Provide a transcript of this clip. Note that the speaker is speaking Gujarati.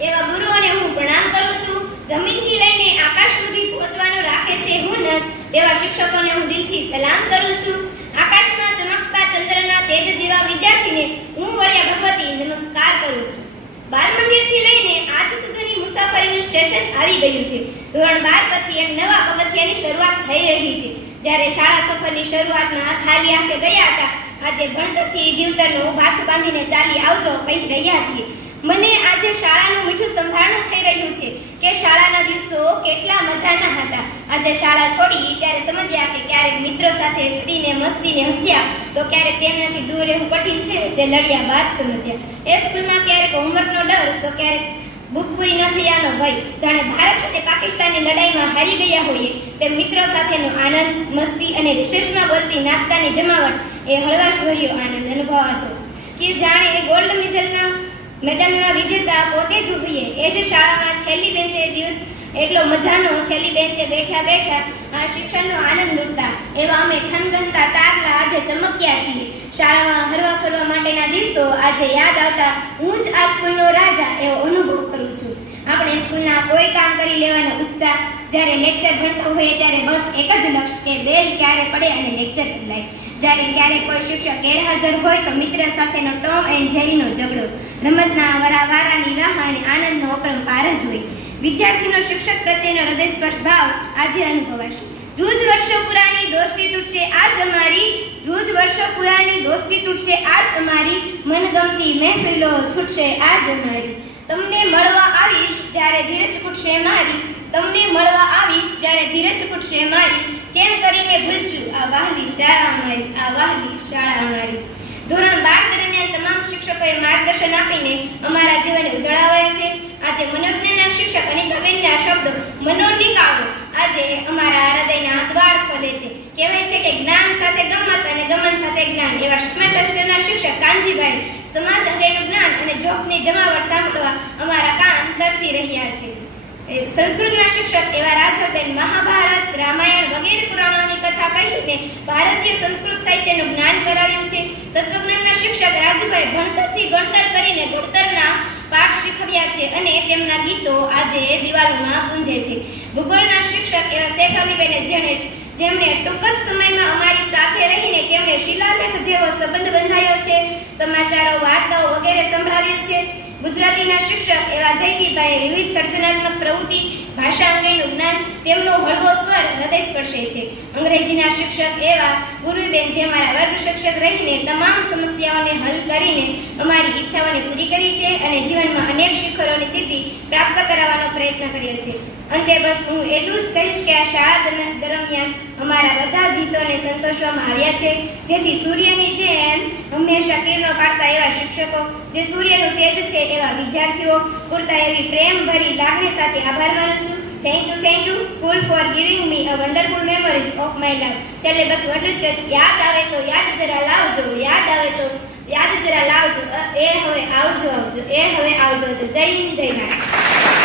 એવા ગુરુઓને હું પ્રણામ કરું છું. જમીનથી લઈને આકાશ સુધી પહોંચવાનો રાખે છે હુનર એવા શિક્ષકોને હું દિલથી સલામ કરું છું. આકાશમાં ચમકતા ચંદ્રના તેજ જેવા વિદ્યાર્થીને હું વડિયા ભગવતી નમસ્કાર કરું છું. બાળ મંદિરથી લઈને આજ સુધીની મુસાફરીનું સ્ટેશન આવી ગયું છે. ધોરણ 12 પછી એક નવા પગથિયાની શરૂઆત થઈ રહી છે. જ્યારે શાળા સફરની શરૂઆતમાં ખાલી હાથે ગયા હતા, આજે ભણતરથી જીવતરનો ભાથ બાંધીને ચાલી આવજો કહી રહ્યા છીએ. મને આજે શાળાનું મીઠું સંભાળવું થઈ રહ્યું છે કે શાળાના દિવસો કેટલા મજાના હતા. આજે શાળા છોડી ત્યારે સમજ્યા કે ક્યારેક મિત્રો સાથે ફરીને મસ્તીને હસ્યા તો ક્યારેક તેમનાથી દૂર રહેવું કઠિન છે તે લડ્યા બાદ સમજ્યા. એ સ્કૂલમાં ક્યારેક હોમવર્કનો ડર તો ક્યારેક બુક પૂરી ન થયાનો ભય. જાણે ભારત અને પાકિસ્તાનની લડાઈમાં હારી ગયા હોઈએ તે મિત્રો સાથેનો આનંદ, મસ્તી અને રિસેસમાં બોલતી નાસ્તાની જમાવટ એ હળવાશભર્યો આનંદ અનુભવાતો કે જાણે ગોલ્ડ મેડલના વિજેતા પોતે જ હોઈએ. એ જ શાળામાં છેલ્લી બેન્ચે દિવસ એટલો મજાનો છેલ્લી બેન્ચે બેઠા શિક્ષણનો આનંદ લૂંટતા એવા અમે થનગનતા તારલા આજે ચમક્યા છીએ. શાળામાં હરવા ફરવા માટેના દિવસો આજે યાદ આવતા હું જ આ સ્કૂલનો રાજા એવો અનુભવ કરું છું. આપણે સ્કૂલના કોઈ કામ કરી લેવાનો ઉત્સાહ, જ્યારે લેક્ચર ભણતો હોય ત્યારે બસ એક જ લક્ષ્ય કે બેલ ક્યારે પડે અને લેક્ચર બદલાય. જ્યારે ક્યારેક કોઈ શિક્ષક ગેરહાજર હોય તો મિત્ર સાથેનો ટોમ એન્ડ જેરીનો ઝઘડો, રમતના વારાની રાહ અને આનંદનો અપરંપાર જ હોય. વિદ્યાર્થીનો શિક્ષક પ્રત્યેનો હૃદયસ્પર્શ ભાવ આજે અનુભવાશે. જૂજ વર્ષો પુરાની દોસ્તી તૂટશે આજ અમારી, જૂજ વર્ષો પુરાની દોસ્તી તૂટશે આજ અમારી, મનગમતી મહેફિલો છૂટશે આજ અમારી. તમને મળવા આવીશ જ્યારે ધીરજ ખૂટશે મારી, તમને મળવા આવીશ જ્યારે ધીરજ ખૂટશે મારી, કેમ કરીને ભૂલશું આ વહાલી શાળા અમારી, આ વહાલી શાળા અમારી. ધોરણ 12 દરમિયાન તમામ શિક્ષકોએ માર્ગદર્શન આપીને અમારા જીવનને ઉજળાવ્યા છે. આજે મનોજ્ઞાનના શિક્ષક અનિકાબેનના શબ્દો મનો નિકાળો આજે અમારા હૃદયના દ્વાર ખોલે છે. કહેવાય છે કે જ્ઞાન સાથે ગમત અને ગમન સાથે જ્ઞાન. એવા સમાજશાસ્ત્રના શિક્ષક કાનજીભાઈ સમાજ અંગેનું જ્ઞાન અને જોક્સની જમાવટ સાંભળવા અમારા કાન તરસી રહ્યા છે. સંસ્કૃતના શિક્ષક એવા રાજબેન મહાભારત, રામાયણ વગેરે પુરાણોની કથા કહીને ભારતીય સંસ્કૃત સાહિત્યનું જ્ઞાન કરાવ્યું છે. તત્વજ્ઞાનના શિક્ષક રાજભાઈ ભણતરથી ગણતર કરીને ગુણતરના પાઠ શીખવ્યા છે અને તેમના ગીતો આજે દિવાલોમાં ગુંજે છે. ભૂગોળના શિક્ષક એવા શેખ અલીબેને જેમણે ટૂંક જ સમયમાં અમારી સાથે રહીને તેમણે શિલાલેખ જેવો સંબંધ બંધાયો છે, સમાચારો, વાર્તાઓ વગેરે સંભળાવ્યું છે. ગુજરાતીના શિક્ષક એવા જયદીપભાઈ વિવિધ સર્જનાત્મક પ્રવૃત્તિ, ભાષા અંગેનું જ્ઞાન, તેમનો હળવો સ્વર હૃદય સ્પર્શે છે. અંગ્રેજીના શિક્ષક એવા ગુરુબેન જે મારા વર્ગ શિક્ષક રહીને તમામ સમસ્યાઓને હલ કરીને અમારી ઈચ્છાઓને પૂરી કરી છે અને જીવનમાં અનેક શિખરોની સિદ્ધિ પ્રાપ્ત કરાવવાનો પ્રયત્ન કર્યો છે. અંતે બસ હું એટલું જ કહીશ કે આ શાળા દરમિયાન અમારા બધા જ હિતોને સંતોષવામાં આવ્યા છે. જેથી સૂર્યની જેમ હંમેશા કિરણો પાડતા એવા શિક્ષકો, જે સૂર્યનું તેજ છે એવા વિદ્યાર્થીઓ પૂરતા એવી પ્રેમભરી લાગણી સાથે આભાર માનું છું. Thank you school for giving me a wonderful memories of my life. છેલ્લે બસ એટલું જ કે યાદ આવે તો યાદ જરા લાવજો, યાદ આવે તો યાદ જરા લાવજો, એ હવે આવજો, એ હવે આવજો. જય હિન્દ, જય ભારત.